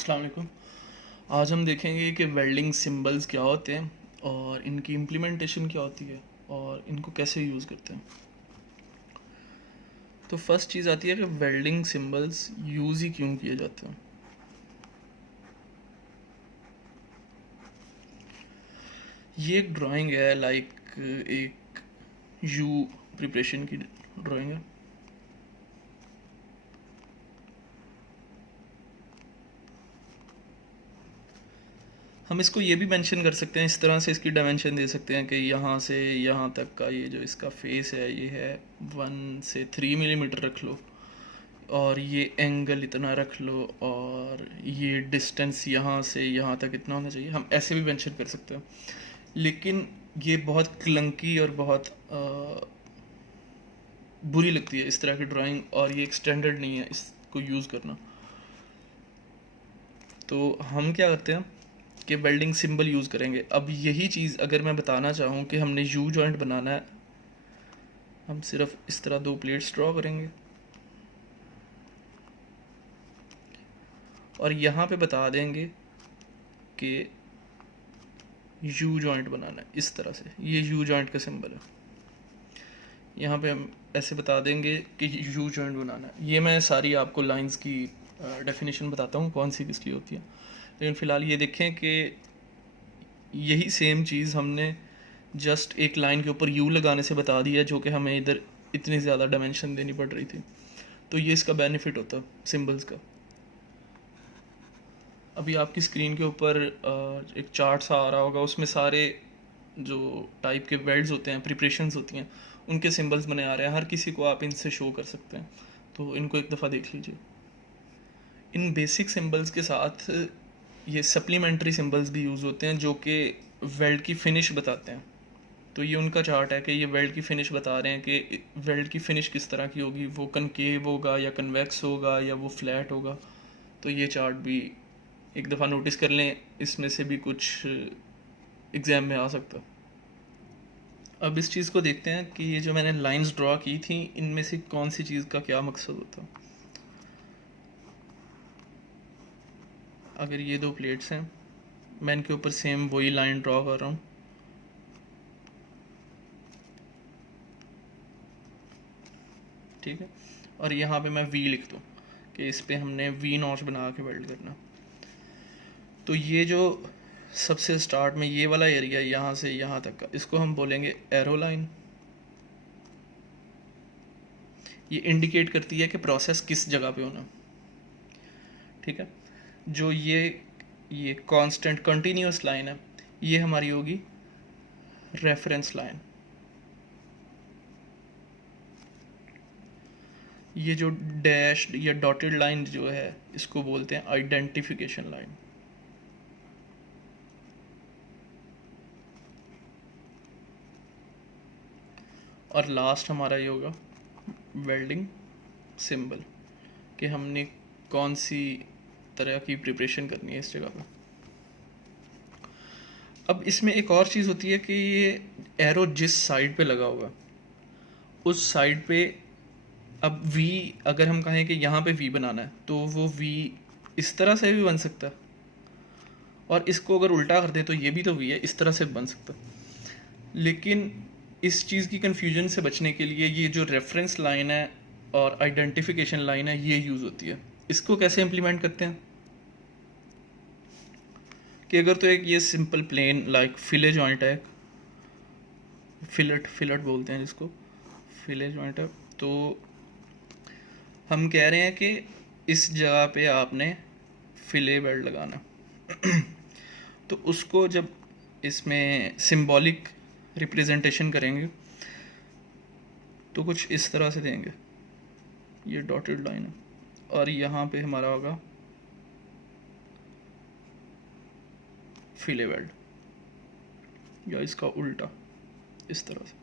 अस्सलाम वालेकुम। आज हम देखेंगे कि वेल्डिंग सिंबल्स क्या होते हैं और इनकी इम्प्लीमेंटेशन क्या होती है और इनको कैसे यूज़ करते हैं। तो फर्स्ट चीज़ आती है कि वेल्डिंग सिंबल्स यूज़ ही क्यों किए जाते हैं। ये एक ड्राइंग है, एक यू प्रिपरेशन की ड्राइंग है। हम इसको ये भी मेंशन कर सकते हैं, इस तरह से इसकी डायमेंशन दे सकते हैं कि यहाँ से यहाँ तक का ये जो इसका फेस है ये है 1 से 3 मिलीमीटर रख लो, और ये एंगल इतना रख लो, और ये डिस्टेंस यहाँ से यहाँ तक इतना होना चाहिए। हम ऐसे भी मेंशन कर सकते हैं, लेकिन ये बहुत क्लंकी और बहुत बुरी लगती है इस तरह की ड्राइंग, और ये एक स्टैंडर्ड नहीं है इसको यूज़ करना। तो हम क्या करते हैं कि वेल्डिंग सिंबल यूज़ करेंगे। अब यही चीज़ अगर मैं बताना चाहूँ कि हमने यू जॉइंट बनाना है, हम सिर्फ इस तरह 2 प्लेट्स ड्रॉ करेंगे और यहाँ पे बता देंगे कि यू जॉइंट बनाना है। इस तरह से ये यू जॉइंट का सिंबल है। यहाँ पे हम ऐसे बता देंगे कि यू जॉइंट बनाना है। ये मैं सारी आपको लाइंस की डेफिनेशन बताता हूँ कौन सी किसकी होती है, लेकिन फ़िलहाल ये देखें कि यही सेम चीज़ हमने जस्ट एक लाइन के ऊपर यू लगाने से बता दिया, जो कि हमें इधर इतनी ज़्यादा डायमेंशन देनी पड़ रही थी। तो ये इसका बेनिफिट होता है सिंबल्स का। अभी आपकी स्क्रीन के ऊपर एक चार्ट सा आ रहा होगा, उसमें सारे जो टाइप के वेल्ड्स होते हैं, प्रिपरेशंस होती हैं, उनके सिंबल्स बने आ रहे हैं। हर किसी को आप इनसे शो कर सकते हैं, तो इनको एक दफ़ा देख लीजिए। इन बेसिक सिंबल्स के साथ ये सप्लीमेंट्री सिंबल्स भी यूज़ होते हैं जो कि वेल्ड की फिनिश बताते हैं। तो ये उनका चार्ट है कि ये वेल्ड की फिनिश बता रहे हैं कि वेल्ड की फिनिश किस तरह की होगी, वो कनकेव होगा या कन्वेक्स होगा या वो फ्लैट होगा। तो ये चार्ट भी एक दफ़ा नोटिस कर लें, इसमें से भी कुछ एग्ज़ाम में आ सकता। अब इस चीज़ को देखते हैं कि ये जो मैंने लाइंस ड्रॉ की थी, इनमें से कौन सी चीज़ का क्या मकसद होता। अगर ये 2 प्लेट्स हैं, मैं इनके ऊपर सेम वही लाइन ड्रॉ कर रहा हूँ। ठीक है, और यहाँ पे मैं वी लिख दूँ कि इस पे हमने वी नॉच बना के वेल्ड करना। तो ये जो सबसे स्टार्ट में ये वाला एरिया यहाँ से यहाँ तक का, इसको हम बोलेंगे एरो लाइन। ये इंडिकेट करती है कि प्रोसेस किस जगह पे होना। ठीक है, जो ये कांस्टेंट कंटिन्यूस लाइन है, ये हमारी होगी रेफरेंस लाइन। ये जो डैश या डॉटेड लाइन जो है, इसको बोलते हैं आइडेंटिफिकेशन लाइन। और लास्ट हमारा ये होगा वेल्डिंग सिंबल, कि हमने कौन सी तरह की प्रिपरेशन करनी है इस जगह पर। अब इसमें एक और चीज़ होती है कि ये एरो जिस साइड पे लगा होगा उस साइड पे, अब वी अगर हम कहें कि यहाँ पे वी बनाना है, तो वो वी इस तरह से भी बन सकता है, और इसको अगर उल्टा कर दें तो ये भी तो वी है, इस तरह से बन सकता है। लेकिन इस चीज़ की कन्फ्यूजन से बचने के लिए ये जो रेफरेंस लाइन है और आइडेंटिफिकेशन लाइन है, ये यूज़ होती है। इसको कैसे इम्प्लीमेंट करते हैं कि अगर तो एक ये सिंपल प्लेन लाइक फिले जॉइंट है, फिलट बोलते हैं जिसको, फिले जॉइंट है, तो हम कह रहे हैं कि इस जगह पे आपने फिले वेल्ड लगाना। तो उसको जब इसमें सिंबॉलिक रिप्रेजेंटेशन करेंगे तो कुछ इस तरह से देंगे। ये डॉटेड लाइन है और यहाँ पे हमारा होगा फिले वेल्ड, या इसका उल्टा इस तरह से।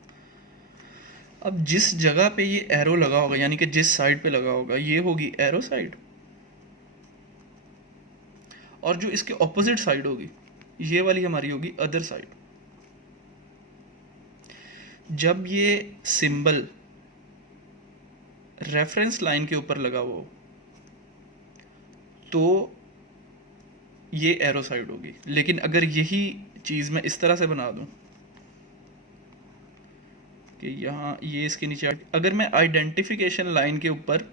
अब जिस जगह पे ये एरो लगा होगा, यानी कि जिस साइड पे लगा होगा, ये होगी एरो साइड, और जो इसके ऑपोजिट साइड होगी, ये वाली हमारी होगी अदर साइड। जब ये सिंबल रेफरेंस लाइन के ऊपर लगा हो तो ये एरो साइड होगी। लेकिन अगर यही चीज़ मैं इस तरह से बना दूं कि यहाँ ये इसके नीचे, अगर मैं आइडेंटिफिकेशन लाइन के ऊपर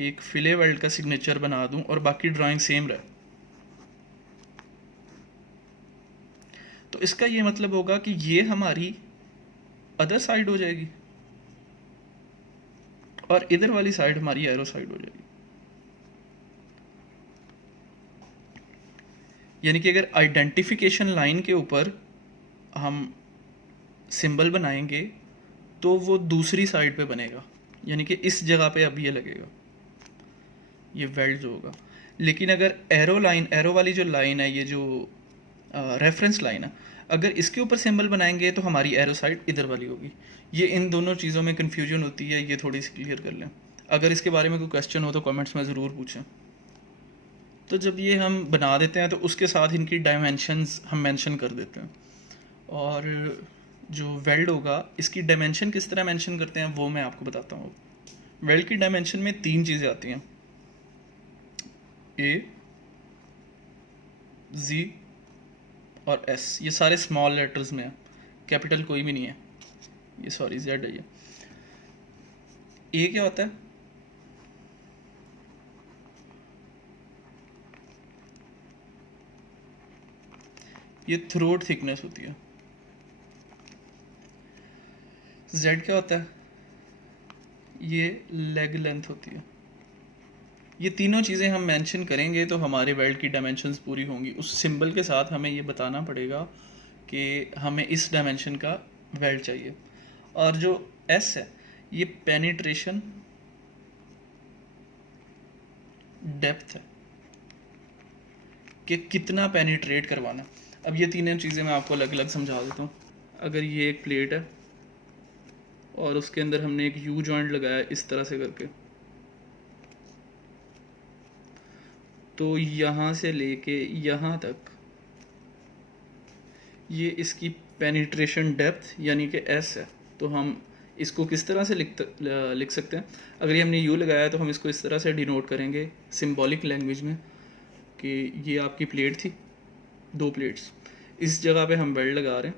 एक फिले वेल्ड का सिग्नेचर बना दूं और बाकी ड्राइंग सेम रहे, तो इसका ये मतलब होगा कि ये हमारी अदर साइड हो जाएगी और इधर वाली साइड हमारी एरो साइड हो जाएगी। यानी कि अगर आइडेंटिफिकेशन लाइन के ऊपर हम सिंबल बनाएंगे तो वो दूसरी साइड पे बनेगा, यानी कि इस जगह पे अब ये लगेगा, ये वेल्ड जो होगा। लेकिन अगर एरो वाली जो लाइन है, ये जो रेफरेंस लाइन है, अगर इसके ऊपर सिंबल बनाएंगे तो हमारी एरो साइड इधर वाली होगी। ये इन दोनों चीज़ों में कन्फ्यूजन होती है, ये थोड़ी सी क्लियर कर लें। अगर इसके बारे में कोई क्वेश्चन हो तो कमेंट्स में ज़रूर पूछें। तो जब ये हम बना देते हैं तो उसके साथ इनकी डायमेंशंस हम मेंशन कर देते हैं। और जो वेल्ड होगा इसकी डायमेंशन किस तरह मेंशन करते हैं वो मैं आपको बताता हूँ। वेल्ड की डायमेंशन में 3 चीज़ें आती हैं, ए, जी और एस। ये सारे स्मॉल लेटर्स में है, कैपिटल कोई भी नहीं है। ये सॉरी जेड है। ये क्या होता है? ये थ्रोट थिकनेस होती है। जेड क्या होता है? ये लेग लेंथ होती है। ये तीनों चीज़ें हम मेंशन करेंगे तो हमारे वेल्ड की डायमेंशंस पूरी होंगी। उस सिंबल के साथ हमें ये बताना पड़ेगा कि हमें इस डायमेंशन का वेल्ड चाहिए। और जो एस है ये पेनिट्रेशन डेप्थ है, कि कितना पेनिट्रेट करवाना। अब ये तीनों चीज़ें मैं आपको अलग अलग समझा देता हूँ। अगर ये एक प्लेट है और उसके अंदर हमने एक यू जॉइंट लगाया इस तरह से करके, तो यहाँ से लेके यहाँ तक ये इसकी पेनिट्रेशन डेप्थ यानी कि एस है। तो हम इसको किस तरह से लिख सकते हैं? अगर ये हमने यू लगाया तो हम इसको इस तरह से डिनोट करेंगे सिंबॉलिक लैंग्वेज में कि ये आपकी प्लेट थी, 2 प्लेट्स, इस जगह पे हम वेल्ड लगा रहे हैं।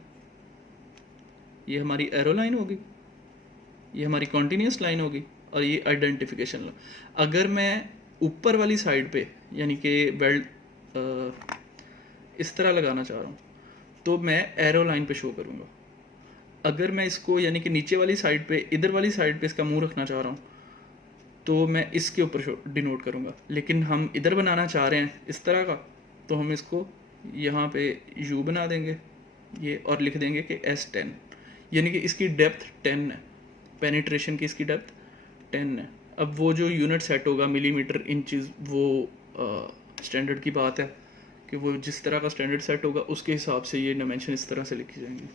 ये हमारी एरो लाइन होगी, ये हमारी कॉन्टीन्यूस लाइन होगी और ये आइडेंटिफिकेशन लाइन। अगर मैं ऊपर वाली साइड पे यानी कि वेल्ड इस तरह लगाना चाह रहा हूँ तो मैं एरो लाइन पे शो करूँगा। अगर मैं इसको यानी कि नीचे वाली साइड पे, इधर वाली साइड पे इसका मुंह रखना चाह रहा हूँ तो मैं इसके ऊपर डिनोट करूँगा। लेकिन हम इधर बनाना चाह रहे हैं इस तरह का, तो हम इसको यहाँ पे यू बना देंगे ये और लिख देंगे कि S10, यानी कि इसकी डेप्थ 10 है, पेनिट्रेशन की इसकी डेप्थ 10 है। अब वो जो यूनिट सेट होगा मिलीमीटर इंचेस, वो स्टैंडर्ड की बात है कि वो जिस तरह का स्टैंडर्ड सेट होगा उसके हिसाब से ये डायमेंशन इस तरह से लिखी जाएंगी।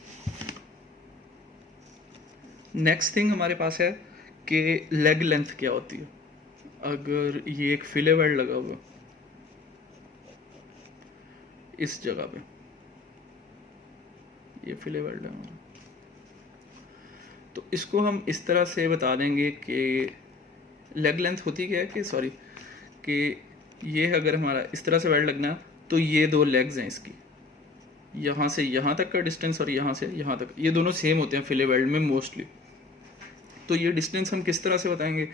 नेक्स्ट थिंग हमारे पास है कि लेग लेंथ क्या होती है। अगर ये एक फिले वेल्ड लगा हुआ इस जगह पे, ये फिले वेल्ड है हमारा, तो इसको हम इस तरह से बता देंगे कि लेग लेंथ होती क्या है कि सॉरी कि ये अगर हमारा इस तरह से वेल्ड लगना तो ये 2 लेग्स हैं इसकी, यहाँ से यहाँ तक का डिस्टेंस और यहाँ से यहाँ तक, ये दोनों सेम होते हैं फिले वेल्ड में मोस्टली। तो ये डिस्टेंस हम किस तरह से बताएंगे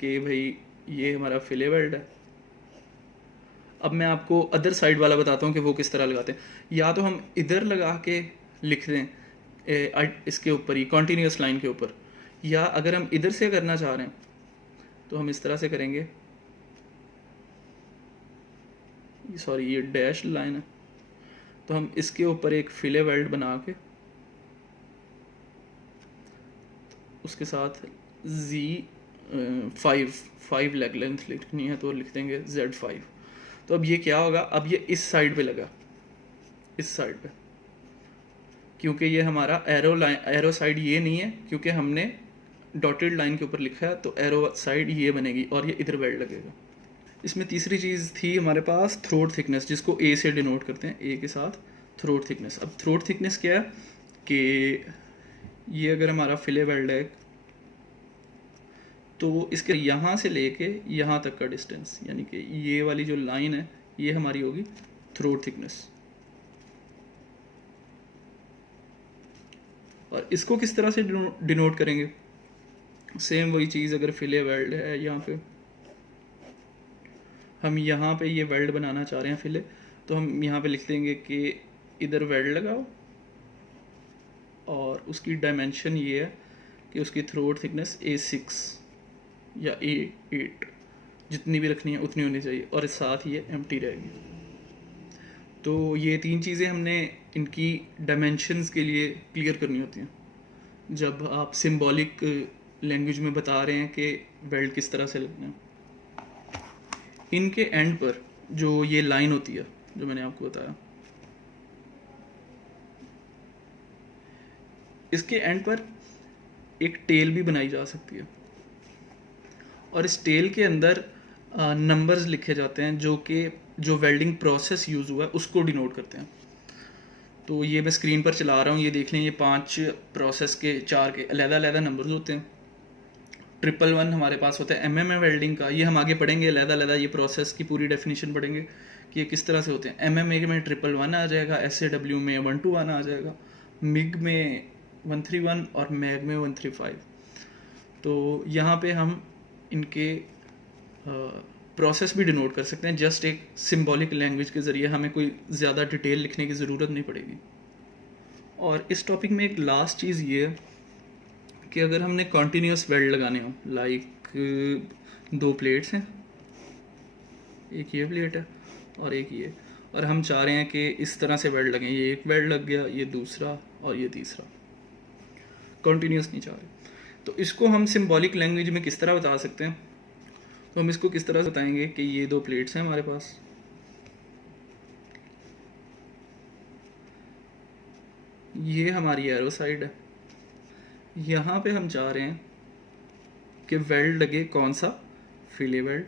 कि भाई ये हमारा फिले वेल्ड है। अब मैं आपको अदर साइड वाला बताता हूँ कि वो किस तरह लगाते हैं। या तो हम इधर लगा के लिख दें इसके ऊपर ही कॉन्टीन्यूस लाइन के ऊपर, या अगर हम इधर से करना चाह रहे हैं तो हम इस तरह से करेंगे, सॉरी ये डैश लाइन है, तो हम इसके ऊपर एक फिले वेल्ड बना के उसके साथ Z5 लेग लेंथ लिखनी है तो लिख देंगे Z5। तो अब ये क्या होगा, अब ये इस साइड पे लगा, इस साइड पे, क्योंकि ये हमारा एरो साइड ये नहीं है, क्योंकि हमने डॉटेड लाइन के ऊपर लिखा है तो एरो साइड ये बनेगी और ये इधर वेल्ड लगेगा। इसमें तीसरी चीज़ थी हमारे पास थ्रोट थिकनेस, जिसको ए से डिनोट करते हैं, ए के साथ थ्रोट थिकनेस। अब थ्रोट थिकनेस क्या है कि ये अगर हमारा फिले वेल्ड है तो इसके यहाँ से लेके यहाँ तक का डिस्टेंस, यानी कि ये वाली जो लाइन है ये हमारी होगी थ्रोट थिकनेस। और इसको किस तरह से डिनोट करेंगे? सेम वही चीज़, अगर फिले वेल्ड है यहाँ पे, हम यहाँ पे ये वेल्ड बनाना चाह रहे हैं फिले, तो हम यहाँ पे लिख देंगे कि इधर वेल्ड लगाओ और उसकी डायमेंशन ये है कि उसकी थ्रोट थिकनेस A6 या A8 जितनी भी रखनी है उतनी होनी चाहिए, और साथ ही ये एम्प्टी रहेगी। तो ये 3 चीज़ें हमने इनकी डायमेंशंस के लिए क्लियर करनी होती हैं जब आप सिंबॉलिक लैंग्वेज में बता रहे हैं कि वेल्ड किस तरह से लगना है। इनके एंड पर जो ये लाइन होती है जो मैंने आपको बताया, इसके एंड पर एक टेल भी बनाई जा सकती है, और इस टेल के अंदर नंबर्स लिखे जाते हैं जो वेल्डिंग प्रोसेस यूज़ हुआ है उसको डिनोट करते हैं। तो ये मैं स्क्रीन पर चला रहा हूँ, ये देख लें, ये 5 प्रोसेस के 4 के अलग-अलग नंबर्स होते हैं। 111 हमारे पास होता है एमएम वेल्डिंग का, ये हम आगे पढ़ेंगे अलग-अलग, ये प्रोसेस की पूरी डेफिनेशन पढ़ेंगे कि ये किस तरह से होते हैं। एमएमए में 111 आ जाएगा, एसएडब्ल्यू में 121 आ जाएगा, मिग में 131 और मैग में 135। तो यहाँ पे हम इनके प्रोसेस भी डिनोट कर सकते हैं, जस्ट एक सिंबॉलिक लैंग्वेज के ज़रिए, हमें कोई ज़्यादा डिटेल लिखने की ज़रूरत नहीं पड़ेगी। और इस टॉपिक में एक लास्ट चीज़ ये है कि अगर हमने कॉन्टीन्यूस वेल्ड लगाने हो, लाइक 2 प्लेट्स हैं, एक ये प्लेट है और एक ये, और हम चाह रहे हैं कि इस तरह से वेल्ड लगें, ये एक वेल्ड लग गया, ये दूसरा और ये तीसरा, कॉन्टीन्यूस नहीं चाह रहे, तो इसको हम सिंबॉलिक लैंग्वेज में किस तरह बता सकते हैं? तो हम इसको किस तरह से बताएंगे कि ये 2 प्लेट्स हैं हमारे पास, ये हमारी एरो साइड है, यहाँ पे हम चाह रहे हैं कि वेल्ड लगे कौन सा, फिले वेल्ड,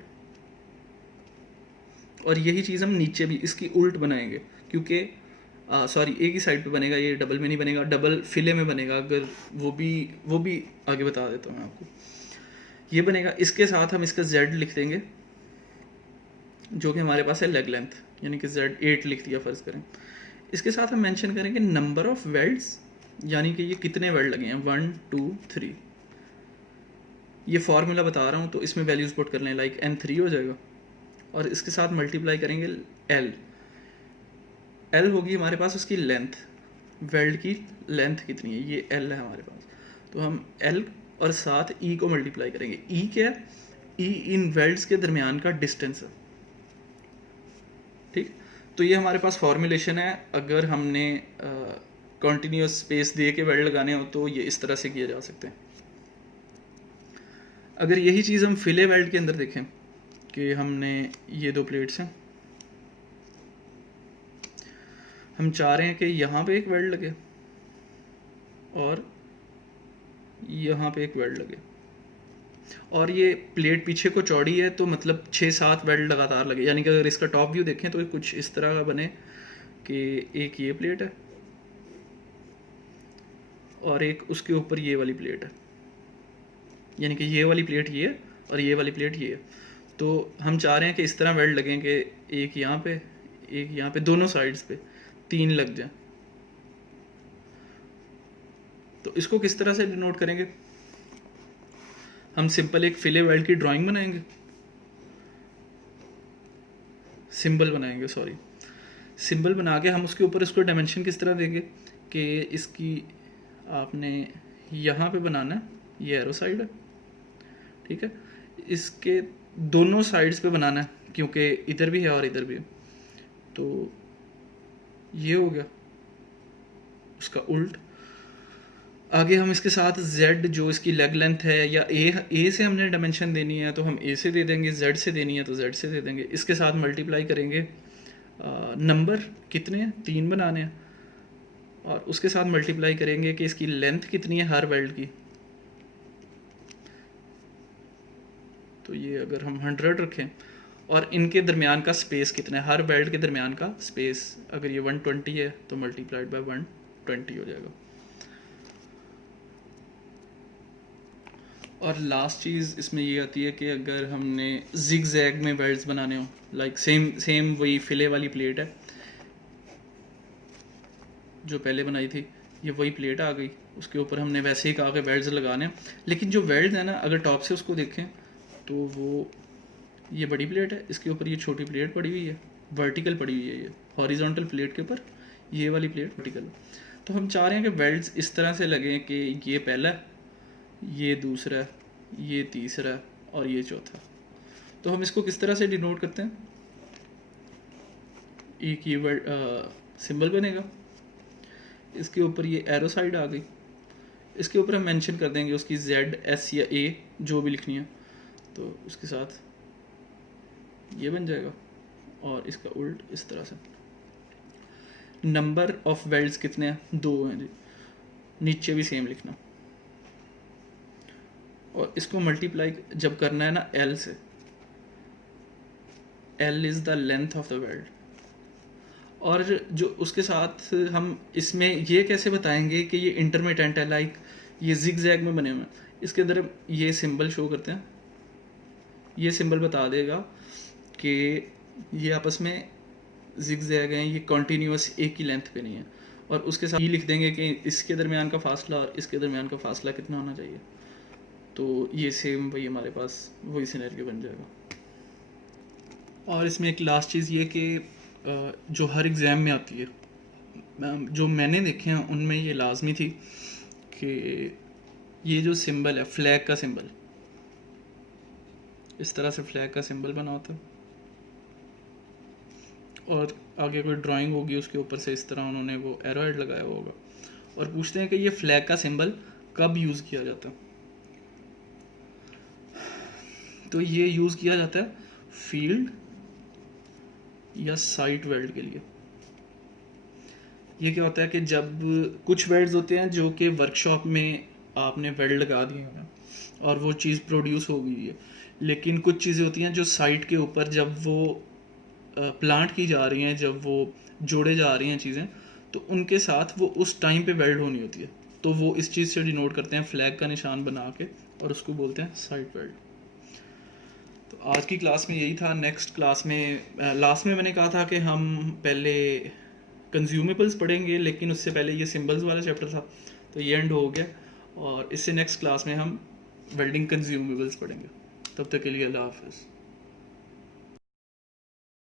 और यही चीज़ हम नीचे भी इसकी उल्ट बनाएंगे, क्योंकि सॉरी एक ही साइड पे बनेगा, ये डबल में नहीं बनेगा, डबल फिले में बनेगा। अगर वो भी आगे बता देता हूँ मैं आपको, ये बनेगा। इसके साथ हम इसका z लिख देंगे जो कि हमारे पास है लेग लेंथ, यानी कि Z8 लिख दिया फ़र्ज़ करें। इसके साथ हम मेंशन करेंगे नंबर ऑफ वेल्ड्स, यानी कि ये कितने वेल्ड लगे हैं, 1 2 3। ये फार्मूला बता रहा हूँ तो इसमें वैल्यूज़ पुट कर लें, लाइक N3 हो जाएगा, और इसके साथ मल्टीप्लाई करेंगे L होगी हमारे पास उसकी लेंथ, वेल्ड की लेंथ कितनी है, ये L है हमारे पास, तो हम L और साथ E को मल्टीप्लाई करेंगे। E क्या है? E इन वेल्ड्स के दरमियान का डिस्टेंस है, ठीक। तो ये हमारे पास फॉर्मूलेशन है। अगर हमने कॉन्टीन्यूस स्पेस दे के वेल्ड लगाने हो तो ये इस तरह से किया जा सकते हैं। अगर यही चीज़ हम फिले वेल्ड के अंदर देखें कि हमने ये 2 प्लेट्स हैं, हम चाह रहे हैं कि यहाँ पे एक वेल्ड लगे और यहाँ पे एक वेल्ड लगे, और ये प्लेट पीछे को चौड़ी है तो मतलब 6-7 वेल्ड लगातार लगे, यानी कि अगर इसका टॉप व्यू देखें तो कुछ इस तरह का बने कि एक ये प्लेट है और एक उसके ऊपर ये वाली प्लेट है, यानी कि ये वाली प्लेट ये है और ये वाली प्लेट ये है। तो हम चाह रहे हैं कि इस तरह वेल्ड लगें कि एक यहाँ पे, एक यहाँ पे, दोनों साइड्स पे 3 लग जाए। तो इसको किस तरह से डिनोट करेंगे? हम सिंपल एक फिले वेल्ड की ड्राइंग बनाएंगे, सिंबल बनाएंगे, सॉरी सिंबल बना के हम उसके ऊपर इसको डायमेंशन किस तरह देंगे कि इसकी आपने यहाँ पे बनाना है, ये एरो साइड है, ठीक है, इसके दोनों साइड्स पे बनाना है क्योंकि इधर भी है और इधर भी है। तो ये हो गया उसका उल्ट। आगे हम इसके साथ z जो इसकी लेग लेंथ है, या a से हमने डायमेंशन देनी है तो हम a से दे देंगे, z से देनी है तो z से दे देंगे। इसके साथ मल्टीप्लाई करेंगे नंबर कितने हैं, 3 बनाने हैं, और उसके साथ मल्टीप्लाई करेंगे कि इसकी लेंथ कितनी है हर वेल्ड की। तो ये अगर हम 100 रखें और इनके दरमियान का स्पेस कितना है, हर वेल्ड के दरमियान का स्पेस अगर ये 120 है तो मल्टीप्लाइड बाय 120 हो जाएगा। और लास्ट चीज़ इसमें ये आती है कि अगर हमने जिग जैग में वेल्ड्स बनाने हो, लाइक सेम सेम वही फिले वाली प्लेट है जो पहले बनाई थी, ये वही प्लेट आ गई, उसके ऊपर हमने वैसे ही कहा कि वेल्ड्स लगाने हैं। लेकिन जो वेल्ड्स है ना, अगर टॉप से उसको देखें तो वो ये बड़ी प्लेट है, इसके ऊपर ये छोटी प्लेट पड़ी हुई है, वर्टिकल पड़ी हुई है, ये हॉरिजॉन्टल प्लेट के ऊपर ये वाली प्लेट वर्टिकल। तो हम चाह रहे हैं कि वेल्ड्स इस तरह से लगें कि ये पहला है, ये दूसरा है, ये तीसरा है और ये चौथा। तो हम इसको किस तरह से डिनोट करते हैं, एक ये वर्ड सिंबल बनेगा, इसके ऊपर ये एरो साइड आ गई, इसके ऊपर हम मेंशन कर देंगे उसकी जेड एस या ए जो भी लिखनी है, तो उसके साथ ये बन जाएगा। और इसका उल्ट इस तरह से। नंबर ऑफ वेल्ड्स कितने हैं, 2 हैं जी, नीचे भी सेम लिखना। और इसको मल्टीप्लाई जब करना है ना एल से, L is the length of the weld. और जो उसके साथ हम इसमें ये कैसे बताएंगे कि ये इंटरमिटेंट है, लाइक ये जिग जैग में बने हुए हैं, इसके अंदर ये सिंबल शो करते हैं, ये सिंबल बता देगा कि ये आपस में जिग जैग हैं, ये कॉन्टीन्यूस एक ही लेंथ पे नहीं है। और उसके साथ ये लिख देंगे कि इसके दरमियान का फासला और इसके दरमियान का फासला कितना होना चाहिए। तो ये सेम वही हमारे पास वही सिनेरियो बन जाएगा। और इसमें एक लास्ट चीज़ ये कि जो हर एग्ज़ाम में आती है, जो मैंने देखे हैं उनमें ये लाजमी थी कि ये जो सिंबल है फ्लैग का सिंबल, इस तरह से फ्लैग का सिंबल बना होता है, और आगे कोई ड्राइंग होगी उसके ऊपर से इस तरह उन्होंने वो एरो हेड लगाया हुआ होगा। और पूछते हैं कि ये फ्लैग का सिंबल कब यूज़ किया जाता है, तो ये यूज़ किया जाता है फील्ड या साइट वेल्ड के लिए। ये क्या होता है कि जब कुछ वेल्ड्स होते हैं जो कि वर्कशॉप में आपने वेल्ड लगा दिए हैं और वो चीज़ प्रोड्यूस हो गई है, लेकिन कुछ चीज़ें होती हैं जो साइट के ऊपर जब वो प्लांट की जा रही हैं, जब वो जोड़े जा रही हैं चीज़ें, तो उनके साथ वो उस टाइम पे वेल्ड होनी होती है, तो वो इस चीज़ से डिनोट करते हैं फ्लैग का निशान बना के, और उसको बोलते हैं साइट वेल्ड। तो आज की क्लास में यही था। नेक्स्ट क्लास में लास्ट में मैंने कहा था कि हम पहले कंज्यूमेबल्स पढ़ेंगे, लेकिन उससे पहले ये सिंबल्स वाला चैप्टर था, तो ये एंड हो गया। और इससे नेक्स्ट क्लास में हम वेल्डिंग कंज्यूमेबल्स पढ़ेंगे। तब तक के लिए अल्लाह हाफ़िज़।